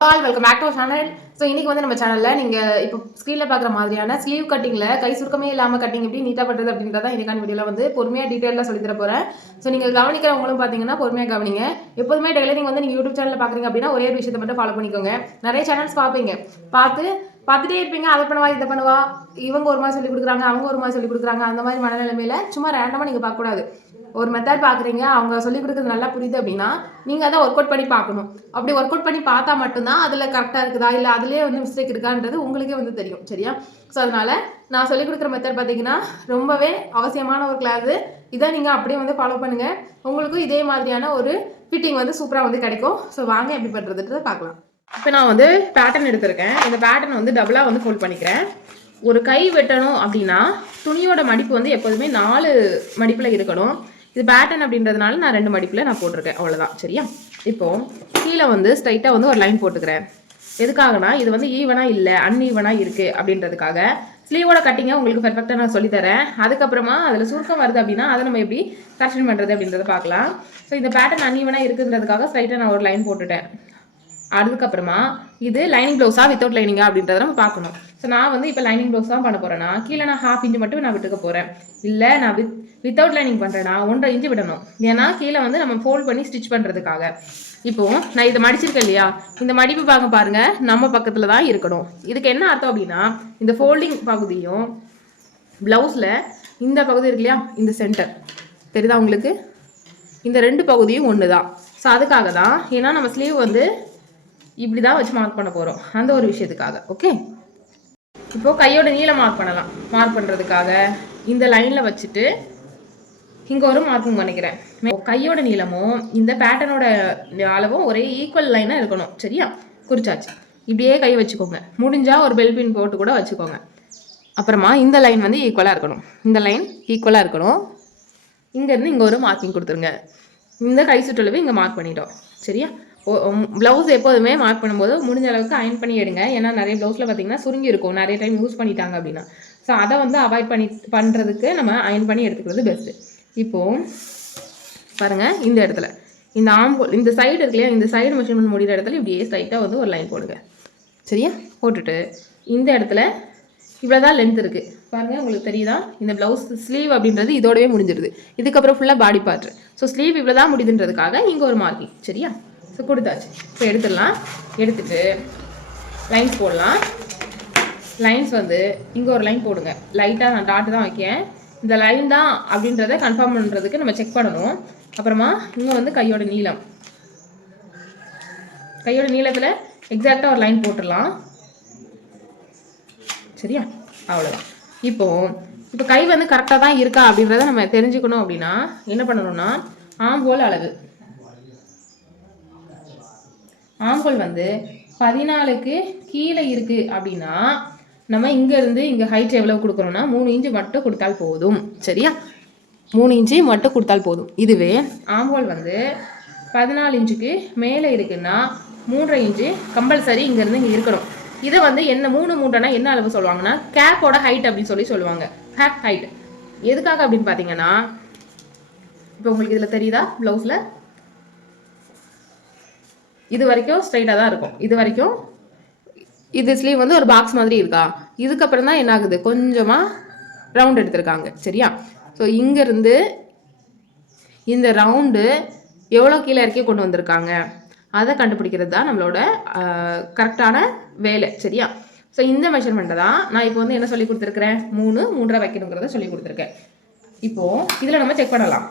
Welcome back to channel. So இன்னைக்கு வந்து நம்ம சேனலில் நீங்கள் இப்போ ஸ்க்ரீனில் பார்க்குற மாதிரியான ஸ்லீவ் கட்டிங்கில் கை சுருக்கமே இல்லாமல் கட்டிங் எப்படி நீட்டாக பண்ணுறது அப்படின்றத இன்னைக்கான வீடியோவில் வந்து பொறுமையாக டீட்டெயிலாக சொல்லி தர போகிறேன். ஸோ நீங்கள் கவனிக்கிறவங்களும் பார்த்தீங்கன்னா பொறுமையாக கவனிங்க. எப்போதுமே டெய்லரிங் வந்து நீங்கள் யூடியூப் சேனலில் பார்க்குறீங்க அப்படின்னா ஒரே ஒரு விஷயத்தை மட்டும் ஃபாலோ பண்ணிக்கோங்க. நிறைய சேனல்ஸ் பார்த்துட்டே இருப்பீங்க. அதை பண்ணுவா இதை பண்ணுவா, இவங்க ஒரு மாதிரி சொல்லி கொடுக்குறாங்க, அவங்க ஒரு மாதிரி சொல்லி கொடுக்குறாங்க. அந்த மாதிரி மனநிலைமையில சும்மா ரேண்டமாக நீங்கள் பார்க்கக்கூடாது. ஒரு மெத்தட் பார்க்குறீங்க, அவங்க சொல்லி கொடுக்குறது நல்லா புரியுது அப்படின்னா நீங்கள் அதை ஒர்க் அவுட் பண்ணி பார்க்கணும். அப்படி ஒர்க் அவுட் பண்ணி பார்த்தா மட்டும்தான் அதில் கரெக்டாக இருக்குதா இல்லை அதுலேயே வந்து மிஸ்டேக் இருக்கான்றது உங்களுக்கே வந்து தெரியும். சரியா? ஸோ அதனால் நான் சொல்லிக் கொடுக்குற மெத்தட் பார்த்தீங்கன்னா ரொம்பவே அவசியமான ஒரு கிளாஸு. இதை நீங்கள் அப்படியே வந்து ஃபாலோ பண்ணுங்கள். உங்களுக்கும் இதே மாதிரியான ஒரு ஃபிட்டிங் வந்து சூப்பராக வந்து கிடைக்கும். ஸோ வாங்க எப்படி பண்ணுறதுன்றதை பார்க்கலாம். இப்போ நான் வந்து பேட்டர்ன் எடுத்திருக்கேன். இந்த பேட்டர்ன் வந்து டபுளாக வந்து ஃபோல்ட் பண்ணிக்கிறேன். ஒரு கை வெட்டணும் அப்படின்னா துணியோட மடிப்பு வந்து எப்போதுமே 4 மடிப்பில் இருக்கணும். இது பேட்டர்ன் அப்படின்றதுனால நான் 2 மடிப்பில் நான் போட்டிருக்கேன், அவ்வளோதான். சரியா? இப்போது கீழே வந்து ஸ்ட்ரைட்டாக வந்து ஒரு லைன் போட்டுக்கிறேன். எதுக்காகனா இது வந்து ஈவனாக இல்லை அன்ஈவனாக இருக்குது அப்படின்றதுக்காக. ஸ்லீவோட கட்டிங்கை உங்களுக்கு பெர்ஃபெக்டாக நான் சொல்லித்தரேன். அதுக்கப்புறமா அதில் சுருக்கம் வருது அப்படின்னா அதை நம்ம எப்படி கரெக்ஷன் பண்ணுறது அப்படின்றத பார்க்கலாம். ஸோ இந்த பேட்டர்ன் அன்ஈவனாக இருக்குன்றதுக்காக ஸ்ட்ரைட்டாக நான் ஒரு லைன் போட்டுட்டேன். அதுக்கப்புறமா இது லைனிங் ப்ளவுஸா வித்தவுட் லைனிங்கா அப்படின்றத நம்ம பார்க்கணும். ஸோ நான் வந்து இப்போ லைனிங் ப்ளவுஸ் தான் பண்ண போகிறேன்னா கீழே நான் 1/2 இன்ச்சு மட்டும் நான் விட்டுக்க போகிறேன். இல்லை நான் வித்தவுட் லைனிங் பண்ணுறேன்னா 1.5 இன்ச்சு விடணும். ஏன்னா கீழே வந்து நம்ம ஃபோல்ட் பண்ணி ஸ்டிச் பண்ணுறதுக்காக. இப்போது நான் இதை மடிச்சிருக்கேன் இல்லையா, இந்த மடிப்பு பாருங்க நம்ம பக்கத்தில் தான் இருக்கணும். இதுக்கு என்ன அர்த்தம் அப்படின்னா இந்த ஃபோல்டிங் பகுதியும் ப்ளவுஸில் இந்த பகுதி இருக்கு இல்லையா, இந்த சென்டர் தெரியுதா உங்களுக்கு, இந்த 2 பகுதியும் ஒன்று தான். ஸோ அதுக்காக தான், ஏன்னா நம்ம ஸ்லீவ் வந்து இப்படி தான் வச்சு மார்க் பண்ண போகிறோம், அந்த ஒரு விஷயத்துக்காக. ஓகே, இப்போது கையோட நீளம் மார்க் பண்ணலாம். மார்க் பண்ணுறதுக்காக இந்த லைனில் வச்சுட்டு இங்கே ஒரு மார்க்கிங் பண்ணிக்கிறேன். கையோட நீளமும் இந்த பேட்டர்னோட அளவும் ஒரே ஈக்குவல் லைனாக இருக்கணும். சரியா? குறிச்சாச்சு. இப்படியே கை வச்சுக்கோங்க. முடிஞ்சால் ஒரு பெல் பின் போட்டு கூட வச்சுக்கோங்க. அப்புறமா இந்த லைன் வந்து ஈக்குவலாக இருக்கணும். இந்த லைன் ஈக்குவலாக இருக்கணும். இங்கேருந்து இங்கே ஒரு மார்க்கிங் கொடுத்துருங்க. இந்த கை சுற்றளவு இங்கே மார்க் பண்ணிட்டோம். சரியா? ப்ளவுஸ் எப்போதுமே மார்க் பண்ணும்போது முடிஞ்ச அளவுக்கு அயன் பண்ணி எடுங்க. ஏன்னா நிறைய ப்ளவுஸில் பார்த்தீங்கன்னா சுருங்கி இருக்கும், நிறைய டைம் யூஸ் பண்ணிட்டாங்க அப்படின்னா. ஸோ அதை வந்து அவாய்ட் பண்ணுறதுக்கு நம்ம அயன் பண்ணி எடுத்துக்கிறது பெஸ்ட்டு. இப்போது பாருங்கள், இந்த இடத்துல இந்த ஆம்போல் இந்த சைடு இருக்கு இல்லையா, இந்த சைடு மெஷர்மெண்ட் முடிகிற இடத்துல இப்படியே ஸ்ட்ரைட்டாக வந்து ஒரு லைன் போடுங்க. சரியா? போட்டுட்டு இந்த இடத்துல இவ்வளோ தான் லென்த் இருக்குது பாருங்கள், உங்களுக்கு தெரியுதா? இந்த ப்ளவுஸ் ஸ்லீவ் அப்படின்றது இதோடவே முடிஞ்சிருது. இதுக்கப்புறம் ஃபுல்லாக பாடி பார்ட். ஸோ ஸ்லீவ் இவ்வளோ தான் முடிதுன்றதுக்காக இங்கே ஒரு மார்க்கிங். சரியா? ஸோ கொடுத்தாச்சு. இப்போ எடுத்துடலாம். எடுத்துட்டு லைன்ஸ் போடலாம். லைன்ஸ் வந்து இங்கே ஒரு லைன் போடுங்க. லைட்டாக நான் டாட்டு தான் வைக்கேன். இந்த லைன் தான் அப்படின்றத கன்ஃபார்ம் பண்ணுறதுக்கு நம்ம செக் பண்ணணும். அப்புறமா இங்கே வந்து கையோட நீளம், கையோட நீளத்தில் எக்ஸாக்டாக ஒரு லைன் போட்டுடலாம். சரியா? அவ்வளோதான். இப்போ கை வந்து கரெக்டாக தான் இருக்கா அப்படின்றத நம்ம தெரிஞ்சுக்கணும் அப்படின்னா என்ன பண்ணணும்னா, ஆம்போல் அளவு, ஆம்போல் வந்து 14க்கு கீழே இருக்குது அப்படின்னா நம்ம இங்கேருந்து இங்கே ஹைட் எவ்வளோ கொடுக்குறோன்னா 3 இன்ச்சு மட்டும் கொடுத்தால் போதும். சரியா? 3 இன்ச்சு மட்டும் கொடுத்தால் போதும். இதுவே ஆம்போல் வந்து 14 இன்ச்சுக்கு மேலே இருக்குன்னா 3.5 இன்ச்சு கம்பல்சரி இங்கேருந்து இங்கே இருக்கணும். இதை வந்து என்ன 3 என்ன அளவு சொல்லுவாங்கன்னா கேப்போட ஹைட் அப்படின்னு சொல்லுவாங்க. கேப் ஹைட் எதுக்காக அப்படின்னு பார்த்தீங்கன்னா, இப்போ உங்களுக்கு இதில் தெரியுதா, ப்ளவுஸில் இது வரைக்கும் ஸ்ட்ரைட்டாக தான் இருக்கும். இது வரைக்கும் இது ஸ்லீவ் வந்து ஒரு பாக்ஸ் மாதிரி இருக்கா. இதுக்கப்புறம் தான் என்ன ஆகுது, கொஞ்சமாக ரவுண்ட் எடுத்திருக்காங்க. சரியா? ஸோ இங்கேருந்து இந்த ரவுண்டு எவ்வளோ கீழே இறக்கி கொண்டு வந்திருக்காங்க அதை கண்டுபிடிக்கிறது தான் நம்மளோட கரெக்டான வேலை. சரியா? ஸோ இந்த மெஷர்மெண்ட்டை தான் நான் இப்போ வந்து என்ன சொல்லி கொடுத்துருக்குறேன், 3.5 வைக்கணுங்கிறத சொல்லி கொடுத்துருக்கேன். இப்போது இதில் நம்ம செக் பண்ணலாம்.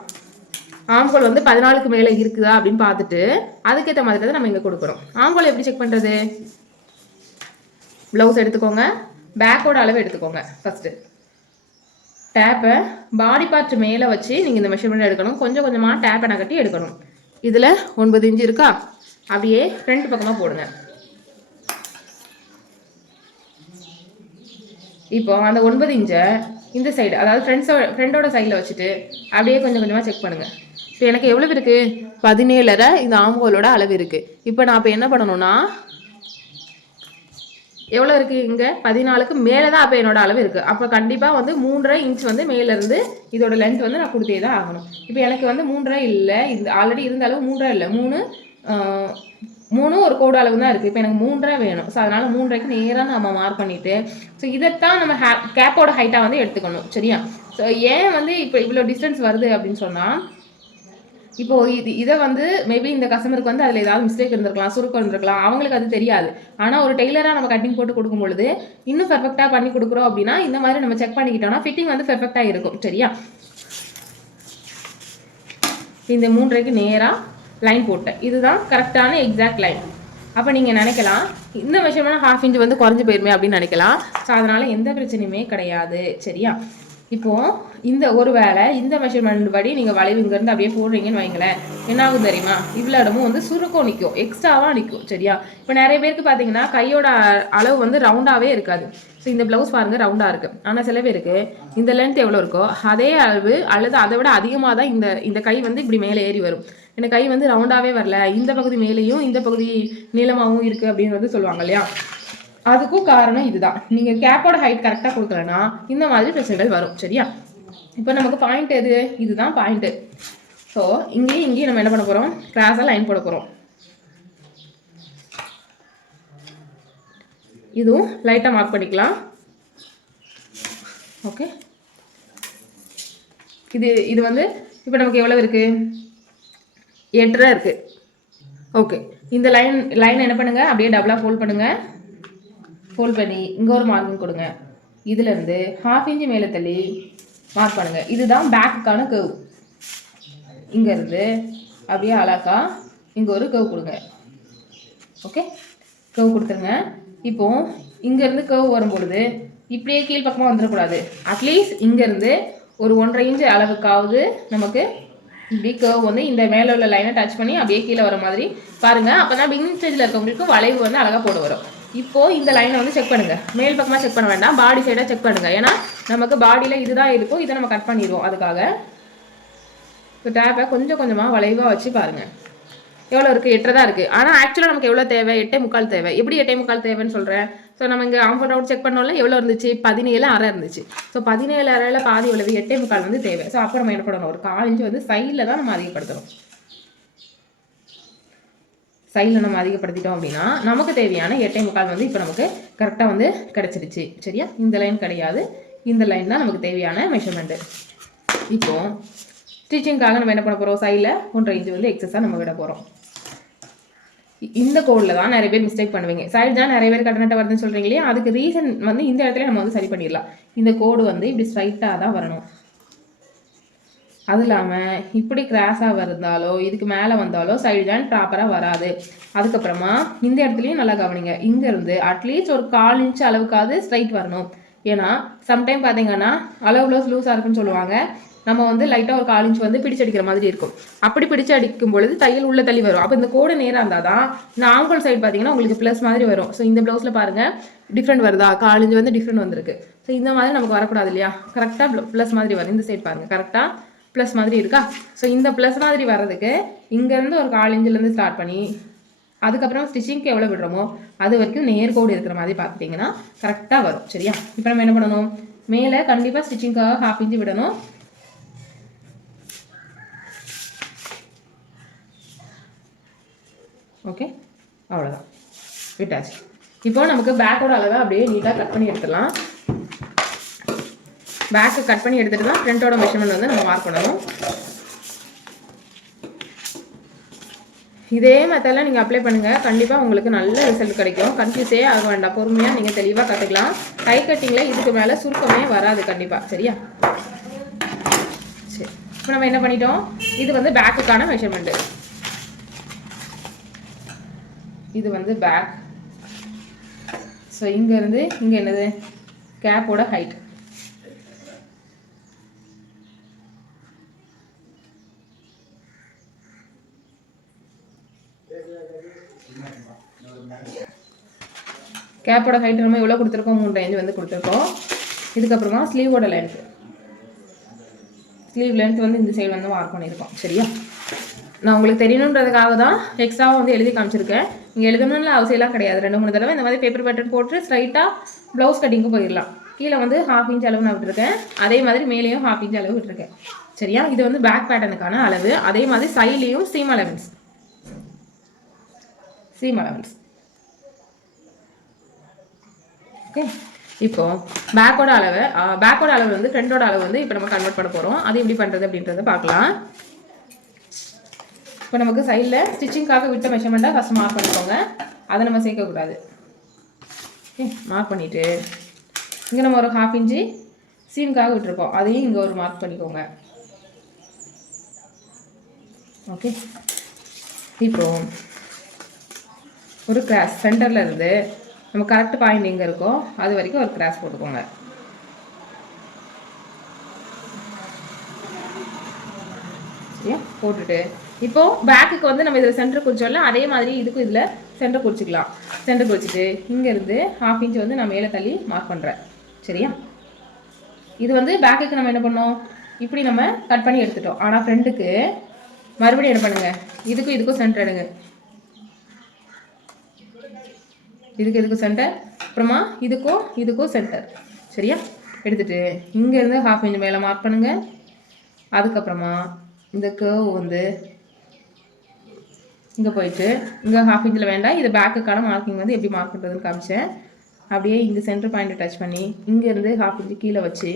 ஆம்போல் வந்து 14க்கு மேலே இருக்குதா அப்படின்னு பார்த்துட்டு அதுக்கேற்ற மாதிரி தான் நம்ம இங்கே கொடுக்குறோம். ஆம்போல் எப்படி செக் பண்ணுறது? ப்ளவுஸ் எடுத்துக்கோங்க, பேக்கோட அளவு எடுத்துக்கோங்க. ஃபஸ்ட்டு டேப்பை பாடி பார்ட் மேலே வச்சு நீங்கள் இந்த மெஷர்மெண்ட் எடுக்கணும். கொஞ்சம் கொஞ்சமாக டேப்பை நகட்டி எடுக்கணும். இதில் 9 இன்ச்சு இருக்கா, அப்படியே ஃப்ரண்ட் பக்கமாக போடுங்க. இப்போ அந்த 9 இன்ச்சை இந்த சைடு, அதாவது ஃப்ரெண்டோட சைடில் வச்சுட்டு அப்படியே கொஞ்சம் கொஞ்சமாக செக் பண்ணுங்கள். இப்போ எனக்கு எவ்வளோ இருக்குது, 17.5 இந்த ஆம்போலோட அளவு இருக்குது. இப்போ நான் இப்போ என்ன பண்ணணும்னா, எவ்வளோ இருக்குது இங்கே 14க்கு மேலே தான் அப்போ என்னோட அளவு இருக்குது. அப்போ கண்டிப்பாக வந்து 3.5 இன்ச் வந்து மேலேருந்து இதோட லென்த் வந்து நான் கொடுத்தே தான் ஆகணும். இப்போ எனக்கு வந்து 3.5 இல்லை, இது ஆல்ரெடி இருந்த அளவு 3.5 இல்லை, 3 3 ஒரு கோடு அளவு தான் இருக்குது. இப்போ எனக்கு 3.5 வேணும். ஸோ அதனால் 3.5க்கு நேராக நம்ம மார்க் பண்ணிவிட்டு ஸோ இதைத்தான் நம்ம கேப்போட ஹைட்டாக வந்து எடுத்துக்கணும். சரியா? ஸோ ஏன் வந்து இப்போ இவ்வளோ டிஸ்டன்ஸ் வருது அப்படின்னு சொன்னால், இப்போது இதை வந்து மேபி இந்த கஸ்டமருக்கு வந்து அதில் ஏதாவது மிஸ்டேக் இருந்திருக்கலாம், சுருக்கம் இருந்திருக்கலாம், அவங்களுக்கு அது தெரியாது. ஆனால் ஒரு டெய்லராக நம்ம கட்டிங் போட்டு கொடுக்கும் பொழுது இன்னும் பெர்ஃபெக்டாக பண்ணி கொடுக்குறோம் அப்படின்னா இந்த மாதிரி நம்ம செக் பண்ணிக்கிட்டோம்னா ஃபிட்டிங் வந்து பெர்ஃபெக்டாக இருக்கும். சரியா? இந்த 3.5க்கு நேராக லைன் போட்டேன். இதுதான் கரெக்டான எக்ஸாக்ட் லைன். அப்போ நீங்கள் நினைக்கலாம் இந்த மெஷர்மெண்ட் 1/2 இன்ச் வந்து குறைஞ்சி போயிருமே அப்படின்னு நினைக்கலாம். ஸோ அதனால் எந்த பிரச்சனையுமே கிடையாது. சரியா? இப்போது இந்த ஒரு வேளை இந்த மெஷர்மெண்ட் படி நீங்கள் வளைவு இங்கேருந்து அப்படியே போடுறீங்கன்னு வைங்களேன், என்ன ஆகும் தெரியுமா? இவ்வளோ இடமும் வந்து சுருக்கம் நிற்கும், எக்ஸ்ட்ராவாக நிற்கும். சரியா? இப்போ நிறைய பேருக்கு பார்த்தீங்கன்னா கையோட அளவு வந்து ரவுண்டாகவே இருக்காது. ஸோ இந்த ப்ளவுஸ் பாருங்கள் ரவுண்டாக இருக்குது. ஆனால் சில பேருக்கு இந்த லென்த் எவ்வளோ இருக்கோ அதே அளவு அல்லது அதை விட அதிகமாக தான் இந்த கை வந்து இப்படி மேலே ஏறி வரும். எனக்கு கை வந்து ரவுண்டாகவே வரல, இந்த பகுதி மேலேயும் இந்த பகுதி நீளமாகவும் இருக்குது அப்படின்னு வந்து சொல்லுவாங்க இல்லையா? அதுக்கும் காரணம் இதுதான். நீங்கள் கேப்போட ஹைட் கரெக்டாக கொடுக்கலன்னா இந்த மாதிரி பிரச்சனைகள் வரும். சரியா? இப்போ நமக்கு பாயிண்ட் எது? இதுதான் பாயிண்ட்டு. ஸோ இங்கேயும் நம்ம என்ன பண்ண போகிறோம்? கிராஸாக லைன் போட போகிறோம். இதுவும் லைட்டாக மார்க் பண்ணிக்கலாம். ஓகே, இது வந்து இப்போ நமக்கு எவ்வளோ இருக்குது? 8.5 இருக்குது. ஓகே, இந்த லைன் என்ன பண்ணுங்கள், அப்படியே டபுளாக ஃபோல்ட் பண்ணுங்கள். ஃபோல்ட் பண்ணி இங்கே ஒரு மார்க்கிங் கொடுங்க. இதுலேருந்து 1/2 இன்ச் மேலே தள்ளி மார்க் பண்ணுங்கள். இதுதான் பேக்குக்கான கர்வ். இங்கேருந்து அப்படியே அழகா இங்கே ஒரு கர்வ் கொடுங்க. ஓகே, கர்வ் கொடுத்துருங்க. இப்போது இங்கேருந்து கர்வ் வரும்பொழுது இப்படியே கீழ்ப்பக்கமாக வந்துடக்கூடாது. அட்லீஸ்ட் இங்கேருந்து ஒரு 1.5 இன்ச் அளவுக்காவது நமக்கு இப்படி கர்வ் வந்து இந்த மேலே உள்ள லைனை டச் பண்ணி அப்படியே கீழே வர மாதிரி பாருங்கள். அப்போ தான் பிகினிங் ஸ்டேஜில் இருக்கவங்களுக்கு வளைவு வந்து அழகாக போட வரும். இப்போது இந்த லைனை வந்து செக் பண்ணுங்கள். மேல் பக்கமாக செக் பண்ண வேண்டாம், பாடி சைடாக செக் பண்ணுங்கள். ஏன்னா நமக்கு பாடியில் இதுதான் இருக்கும், இதை நம்ம கட் பண்ணிடுவோம். அதுக்காக இப்போ டேப்பை கொஞ்சம் கொஞ்சமாக வளைவாக வச்சு பாருங்கள். எவ்வளோ இருக்குது? 8 தான் இருக்குது. ஆனால் ஆக்சுவலாக நமக்கு எவ்வளோ தேவை? 8.25 தேவை. எப்படி 8.25 தேவைன்னு சொல்கிறேன்? ஸோ நம்ம இங்கே ஆம்பர் அவுட் செக் பண்ணோம்ல, எவ்வளோ இருந்துச்சு? 17.5 இருந்துச்சு. ஸோ 17.5 பாதி எவ்வளவு? 8.25 வந்து தேவை. ஸோ அப்போ நம்ம என்ன பண்ணணும்? ஒரு 1/4 இன்ச் வந்து சைடில் தான் நம்ம அதிகப்படுத்தணும். சைடில் நம்ம அதிகப்படுத்திட்டோம் அப்படின்னா நமக்கு தேவையான 8.25 வந்து இப்போ நமக்கு கரெக்டாக வந்து கிடச்சிருச்சு. சரியா? இந்த லைன் கிடையாது, இந்த லைன் தான் நமக்கு தேவையான மெஷர்மெண்ட்டு. இப்போது ஸ்டிச்சிங்காக நம்ம என்ன பண்ண போகிறோம்? சைடில் 1.5 இன்ச் வந்து எக்ஸஸாக நம்ம விட போகிறோம். இந்த கோடில் தான் நிறைய பேர் மிஸ்டேக் பண்ணுவீங்க. சைடு தான் நிறைய பேர் கட்டணட்டை வருதுன்னு சொல்கிறீங்க இல்லையா? அதுக்கு ரீசன் வந்து இந்த இடத்துல நம்ம வந்து சரி பண்ணிடலாம். இந்த கோடு வந்து இப்படி ஸ்ட்ரைட்டாக தான் வரணும். அது இல்லாமல் இப்படி கிராஸாக இருந்தாலோ இதுக்கு மேலே வந்தாலோ சைடு ஜாயின் ப்ராப்பராக வராது. அதுக்கப்புறமா இந்த இடத்துலையும் நல்லா கவனிங்க. இங்கேருந்து அட்லீஸ்ட் ஒரு 1/4 இன்ச் அளவுக்காவது ஸ்ட்ரைட் வரணும். ஏன்னா சம்டைம் பார்த்தீங்கன்னா அளவு ப்ளவுஸ் லூஸாக இருக்குன்னு சொல்லுவாங்க. நம்ம வந்து லைட்டாக ஒரு 1/4 இன்ச் வந்து பிடிச்சடிக்கிற மாதிரி இருக்கும். அப்படி பிடிச்சு அடிக்கும் பொழுது தையல் உள்ள தள்ளி வரும். அப்போ இந்த கோடு நேராக இருந்தால் தான் இந்த ஆம்கோல் சைடு பார்த்தீங்கன்னா உங்களுக்கு ப்ளஸ் மாதிரி வரும். ஸோ இந்த ப்ளவுஸில் பாருங்கள் டிஃப்ரெண்ட் வருதா? 1/4 இன்ச் வந்து டிஃப்ரெண்ட் வந்திருக்கு. ஸோ இந்த மாதிரி நமக்கு வரக்கூடாது இல்லையா? கரெக்டாக ப்ளஸ் மாதிரி வரும். இந்த சைடு பாருங்கள் கரெக்டாக ப்ளஸ் மாதிரி இருக்கா? ஸோ இந்த ப்ளஸ் மாதிரி வர்றதுக்கு இங்கேருந்து ஒரு 1/4 இன்ச்சிலேருந்து ஸ்டார்ட் பண்ணி அதுக்கப்புறம் ஸ்டிச்சிங்க்கு எவ்வளோ விடுறோமோ அது வரைக்கும் நேர்கோடு இருக்கிற மாதிரி பார்த்துட்டிங்கன்னா கரெக்டாக வரும். சரியா? இப்போ நம்ம என்ன பண்ணணும்? மேலே கண்டிப்பாக ஸ்டிச்சிங்காக 1/2 இன்ச் விடணும். ஓகே, அவ்வளோதான், விட்டாச்சு. இப்போ நமக்கு பேக்கோட அளவை அப்படியே நீட்டாக கட் பண்ணி எடுத்துடலாம். பேக்கை கட் பண்ணி எடுத்துகிட்டு தான் ஃப்ரண்ட்டோட மெஷர்மெண்ட் வந்து நம்ம மார்க் பண்ணணும். இதே மெத்தடில் நீங்கள் அப்ளை பண்ணுங்கள், கண்டிப்பாக உங்களுக்கு நல்ல ரிசல்ட் கிடைக்கும். கன்ஃபியூஸே ஆக வேண்டாம், பொறுமையாக நீங்கள் தெளிவாக கற்றுக்கலாம். கை கட்டிங்கில் இதுக்கு மேலே சுருக்கமே வராது கண்டிப்பாக. சரியா? சரி, இப்போ நம்ம என்ன பண்ணிட்டோம்? இது வந்து பேக்குக்கான மெஷர்மெண்ட்டு. இது வந்து பேக். ஸோ இங்கேருந்து இங்கே என்னது? கேப்போட ஹைட். கேப்போட ஹைட் நம்ம எவ்வளோ கொடுத்துருக்கோம்? 3.5 இன்ச் வந்து கொடுத்துருக்கோம். இதுக்கப்புறமா ஸ்லீவோட லென்த். ஸ்லீவ் லென்த் வந்து இந்த சைடு வந்து மார்க் பண்ணியிருக்கோம். சரியா? நான் உங்களுக்கு தெரியணுன்றதுக்காக தான் எக்ஸ்ட்ராவாக வந்து எழுதி காமிச்சிருக்கேன். நீங்கள் எழுதணும்னு அவசியம்லாம் கிடையாது. 2-3 தடவை இந்த மாதிரி பேப்பர் பேட்டர்ன் போட்டு ஸ்ட்ரைட்டாக ப்ளவுஸ் கட்டிங்கு போயிடலாம். கீழே வந்து 1/2 இன்ச் அளவு நான் விட்டுருக்கேன். அதே மாதிரி மேலேயும் 1/2 இன்ச் அளவு விட்டுருக்கேன். சரியா? இது வந்து பேக் பேட்டர்னுக்கான அளவு. அதே மாதிரி சைட்லேயும் seam allowance. Seam allowance. Okay, இப்போ பேக்கோட அளவு வந்து ஃப்ரண்டோட அளவு வந்து இப்போ நம்ம கன்வெர்ட் பண்ண போகிறோம். அது எப்படி பண்ணுறது அப்படின்றத பார்க்கலாம். இப்போ நமக்கு சைடில் ஸ்டிச்சிங்காக விட்ட மெஷர்மெண்ட்டாக ஃபஸ்ட் மார்க் பண்ணிக்கோங்க. அதை நம்ம சேர்க்கக்கூடாது. ஓகே, மார்க் பண்ணிவிட்டு இங்கே நம்ம ஒரு 1/2 இன்ச்சு சீமுக்காக விட்டுருப்போம், அதையும் இங்கே ஒரு மார்க் பண்ணிக்கோங்க. ஓகே, இப்போ ஒரு கிராஸ் சென்டரில் இருந்து நம்ம கரெக்ட் பாயிண்ட் எங்கே இருக்கோ அது வரைக்கும் ஒரு கிராஸ் போட்டுக்கோங்க. சரியா, போட்டுட்டு இப்போது பேக்குக்கு வந்து நம்ம இதில் சென்டர் குறிச்சோம்ல, அதே மாதிரி இதுக்கும் இதில் சென்டர் குறிச்சிக்கலாம். சென்டர் குறிச்சிட்டு இங்கேருந்து 1/2 இன்ச் வந்து நான் மேலே தள்ளி மார்க் பண்ணுறேன். சரியா, இது வந்து பேக்குக்கு நம்ம என்ன பண்ணோம், இப்படி நம்ம கட் பண்ணி எடுத்துட்டோம். ஆனால் ஃப்ரண்ட்டுக்கு மறுபடியும் என்ன பண்ணுங்கள், இதுக்கும் சென்டர் எடுங்க. இதுக்கும் சென்டர், அப்புறமா இதுக்கும் சென்டர். சரியா, எடுத்துகிட்டு இங்கேருந்து 1/2 இன்ச் மேலே மார்க் பண்ணுங்கள். அதுக்கப்புறமா இந்த கர்வ் வந்து இங்கே போயிட்டு இங்கே 1/2 இன்ச்சில் வேண்டாம், இது பேக்குக்கான மார்க்கிங் வந்து எப்படி மார்க் பண்ணுறதுன்னு காமிச்சேன். அப்படியே இங்கே சென்டர் பாயிண்ட்டை டச் பண்ணி இங்கேருந்து 1/2 இன்ச்சு கீழே வச்சு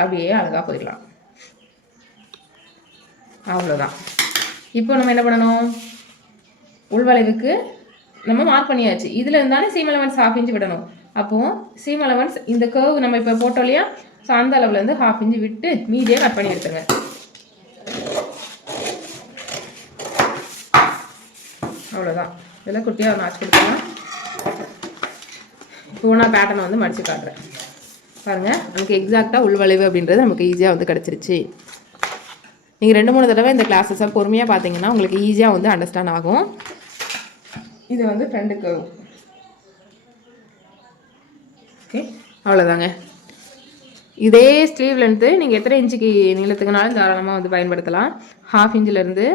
அப்படியே அழகாக போயிடலாம். அவ்வளோதான். இப்போ நம்ம என்ன பண்ணணும், உள்வளைவுக்கு நம்ம மார்க் பண்ணியாச்சு. இதில் இருந்தாலும் சீம் அலவன்ஸ் 1/2 இன்ச் விடணும். அப்போது சீம் அலவன்ஸ் இந்த கர்வ் நம்ம இப்போ போட்டோம் இல்லையா, ஸோ அந்த அளவுலேருந்து 1/2 இன்ச் விட்டு மீதியே கட் பண்ணி எடுத்துருங்க. அவ்வளோதான். இதெல்லாம் குட்டியாக நாச்சு கொடுத்துக்கலாம். இப்போ நான் பேட்டர்னை வந்து மடித்து காட்டுறேன் பாருங்கள். நமக்கு எக்ஸாக்டாக உள்வளைவு அப்படின்றது நமக்கு ஈஸியாக வந்து கிடச்சிருச்சு. நீங்கள் 2-3 தடவை இந்த கிளாஸஸை பொறுமையாக பார்த்தீங்கன்னா உங்களுக்கு ஈஸியாக வந்து அண்டர்ஸ்டாண்ட் ஆகும். இது வந்து ஃப்ரண்ட் கர்வ். ஓகே, அவ்வளோதாங்க. இதே ஸ்லீவ் லென்த்து நீங்கள் எத்தனை இன்ச்சுக்கு நீளத்துக்குனாலும் தாராளமாக வந்து பயன்படுத்தலாம். 1/2 இன்ச்சிலேருந்து,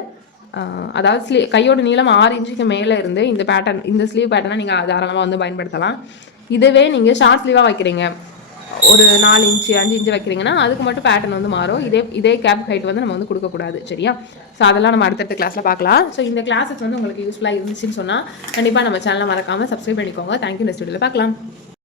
அதாவது கையோட நீளம் 6 இன்ச்சுக்கு மேலே இருந்து இந்த ஸ்லீவ் பேட்டர்னை நீங்கள் தாராளமாக வந்து பயன்படுத்தலாம். இதுவே நீங்கள் ஷார்ட் ஸ்லீவாக வைக்கிறீங்க, ஒரு 4 இன்ச்சு 5 இன்ச்சு வைக்கிறீங்கன்னா அதுக்கு மட்டும் பேட்டர்ன் வந்து மாறும். இதே கேப் ஹைட் வந்து நம்ம வந்து கொடுக்கக்கூடாது. சரியா, ஸோ அதெல்லாம் நம்ம அடுத்தடுத்த கிளாஸில் பார்க்கலாம். ஸோ இந்த கிளாஸஸ் வந்து உங்களுக்கு யூஸ்ஃபுல்லாக இருந்துச்சுன்னு சொன்னால் கண்டிப்பாக நம்ம சேனலை மறக்காமல் சப்ஸ்கிரைப் பண்ணிக்கோங்க. தேங்க்யூ. நெக்ஸ்ட் வீடியோவில் பார்க்கலாம்.